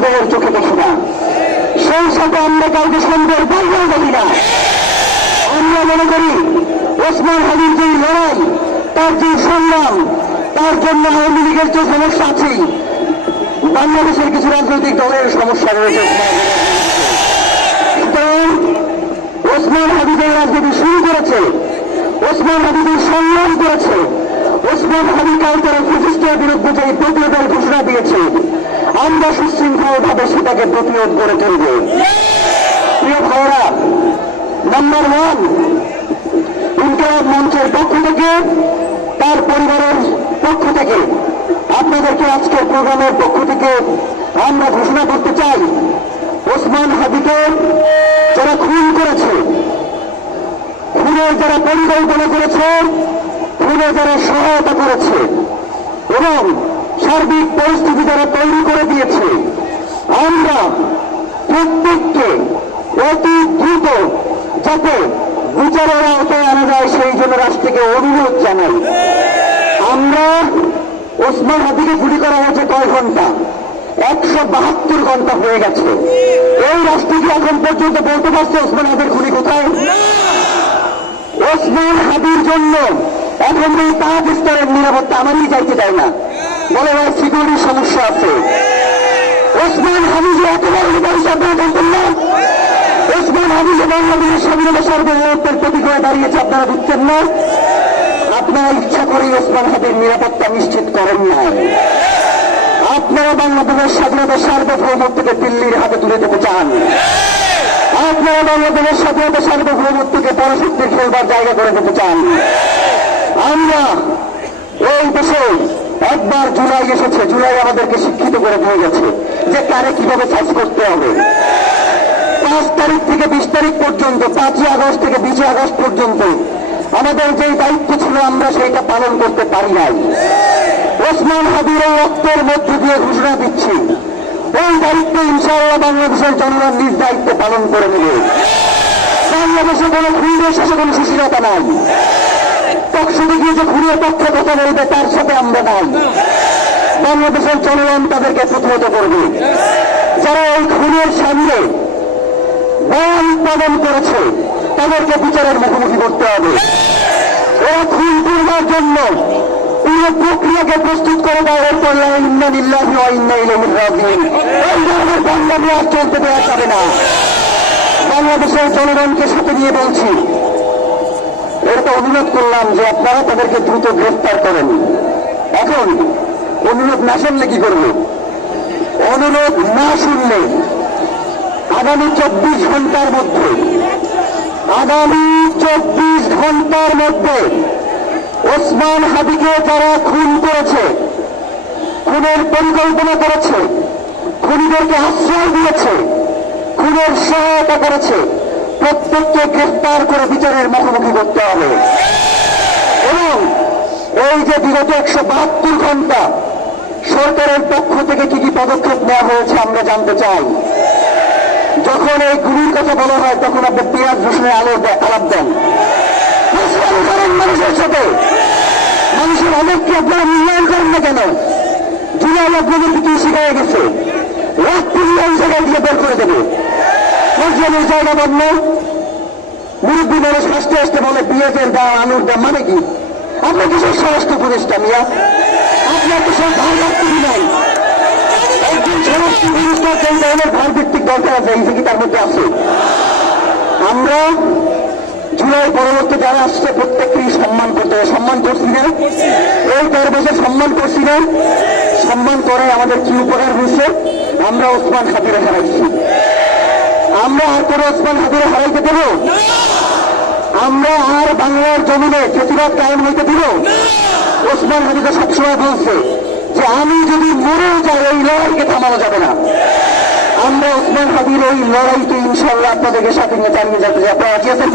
সন্দেহের চোখে দেখি না। সেই সাথে আমরা কাউকে সন্দেহের বাইরেও দেখি না। আমরা মনে করি ওসমান হাবির যে লড়াই, তার যে সংগ্রাম, তার জন্য আওয়ামী লীগের যে সমস্যা আছে, বাংলাদেশের কিছু রাজনৈতিক দলের সমস্যা রয়েছে। ওসমান হাবিবের রাজনীতি শুরু করেছে, ওসমান হাবিবের সংগ্রাম করেছে, ওসমান হাবিব কাউন্টারের প্রতিষ্ঠার বিরুদ্ধে যে প্রতিরোধের ঘোষণা দিয়েছে আমরা সুশৃঙ্খলভাবে সেটাকে প্রতিরোধ করে তুলব। প্রিয় ভাইরা নাম্বার ওয়ান ইনকালাব মঞ্চের পক্ষ থেকে, তার পরিবারের পক্ষ থেকে, আপনাদেরকে আজকের প্রোগ্রামের পক্ষ থেকে আমরা ঘোষণা করতে চাই, ওসমান হাবিকে যারা খুন করেছে, খুনের যারা পরিকল্পনা করেছে খুনে যারা সহায়তা করেছে, এবং সার্বিক পরিস্থিতি যারা তৈরি করে দিয়েছে, আমরা প্রত্যেককে অতি দ্রুত যাতে বিচারের আওতায় আনা যায়, সেই জন্য রাষ্ট্রকে অনুরোধ জানাই। আমরা ওসমান হাদিকে গুলি করা হয়েছে কয় ঘণ্টা? একশো বাহাত্তর ঘণ্টা হয়ে গেছে। এই রাষ্ট্র কি এখন পর্যন্ত বলতে পারছে ওসমান হাদির গুলি কোথায়? ওসমান হাদির জন্য এখন এই পাঁচ স্তরের নিরাপত্তা আমারই যাইতে চায় না। বলে ভাই সিকিউরিটির সমস্যা আছে। ওসমান হাবি এত বড় হিসাবে বলতেন না ওসমান হাবি বাংলাদেশের স্বাধীনতা সার্বভৌমত্বের প্রতীক হয়ে দাঁড়িয়েছে, আপনারা বুঝছেন না? আপনারা ইচ্ছা করে ওসমান হাবির নিরাপত্তা নিশ্চিত করেন না আপনারা বাংলাদেশের স্বাধীনতা সার্বভৌমত্বকে দিল্লির হাতে তুলে দিতে চান। আপনারা বাংলাদেশের স্বাধীনতা সার্বভৌমত্বকে পরশক্তির খেলবার জায়গা করে দিতে চান। আমরা এই দেশে একবার জুলাই এসেছে, জুলাই আমাদেরকে শিক্ষিত করে দিয়ে গেছে যে কারে কীভাবে চাষ করতে হবে। পাঁচ তারিখ থেকে বিশ তারিখ পর্যন্ত, পাঁচই আগস্ট থেকে বিশে আগস্ট পর্যন্ত আমাদের যে দায়িত্ব ছিল, আমরা সেইটা পালন করতে পারি নাই। ওসমান হাবির রক্তের মধ্য দিয়ে ঘোষণা দিচ্ছি, ওই দায়িত্ব ইনশাআল্লাহ বাংলাদেশের জনগণ নিজ দায়িত্ব পালন করে নেবে। বাংলাদেশে কোনো খুনের শেষে কোনো সুশীলতা নাই। টকশোতে গিয়ে যে খুনের পক্ষে কথা বলবে, তার সাথে আমরা নাই। বাংলাদেশের জনগণ তাদেরকে প্রতিহত করবে। যারা এই খুনের সামনে বয়ান উৎপাদন করেছে, তাদেরকে বিচারের মুখোমুখি করতে হবে। ওরা খুন করবার জন্য পুরো প্রক্রিয়াকে প্রস্তুত করে দেয়, এরপর ইন্না নিল্লাহি ওয়া ইন্না ইলাইহি রাজিউন। এই ধরনের চলতে দেওয়া যাবে না। বাংলাদেশের জনগণকে সাথে নিয়ে বলছি এটা অনুরোধ করলাম যে আপনারা তাদেরকে দ্রুত গ্রেফতার করেন। এখন অনুরোধ না শুনলে কি করবে? অনুরোধ না শুনলে আগামী চব্বিশ ঘণ্টার মধ্যে, আগামী চব্বিশ ঘণ্টার মধ্যে ওসমান হাবিকে যারা খুন করেছে, খুনের পরিকল্পনা করেছে, খুনিদেরকে আশ্রয় দিয়েছে, খুনের সহায়তা করেছে প্রত্যেককে গ্রেফতার করে বিচারের মুখোমুখি করতে হবে। এবং এই যে বিগত একশো বাহাত্তর ঘণ্টা সরকারের পক্ষ থেকে কি কি পদক্ষেপ নেওয়া হয়েছে আমরা জানতে চাই। যখন এই গুলির কথা বলা হয়, তখন আপনি পেঁয়াজ রসুনের আলো আলাপ দেন। করেন মানুষের সাথে। মানুষের অনেককে আপনারা মূল্যায়ন করেন না কেন? জুলাই আপনাদের কি শিখাই গেছে। রাত্রি জায়গায় দিয়ে বের করে দেবে। মসজিদের জায়গা বন্ধ মুরব্বী মানুষ হাসতে হাসতে বলে পেঁয়াজের দাম আলুর দাম মানে কি? আপনি কিসের স্বরাষ্ট্র উপদেষ্টা মিয়া? আপনার তো সব ভার রাখতে নাই। একজন যে ধরনের দরকার আছে, এই তার মধ্যে আছে। আমরা জুলাই পরবর্তী যারা আসছে, প্রত্যেককেই সম্মান করতে হবে। সম্মান করছি না। এই দেড় সম্মান করছি না। সম্মান করে আমাদের কি উপকার হয়েছে? আমরা ওসমান হাতিরে হারাইছি আমরা আর কোনো ওসমান হাজিরে হারাইতে দেব? আমরা আর বাংলার জমিনে প্রতিবাদ কায়েম হইতে দিব? ওসমান হাজিরা সবসময় বলছে যে আমি যদি মরেও যাই, এই লড়াইকে থামানো যাবে না। আমরা ওসমান হাবির ওই লড়াইকে ইনশাল্লাহ আপনাদেরকে সাথে নিয়ে চালিয়ে যাতে আপনারা আছি, আছেন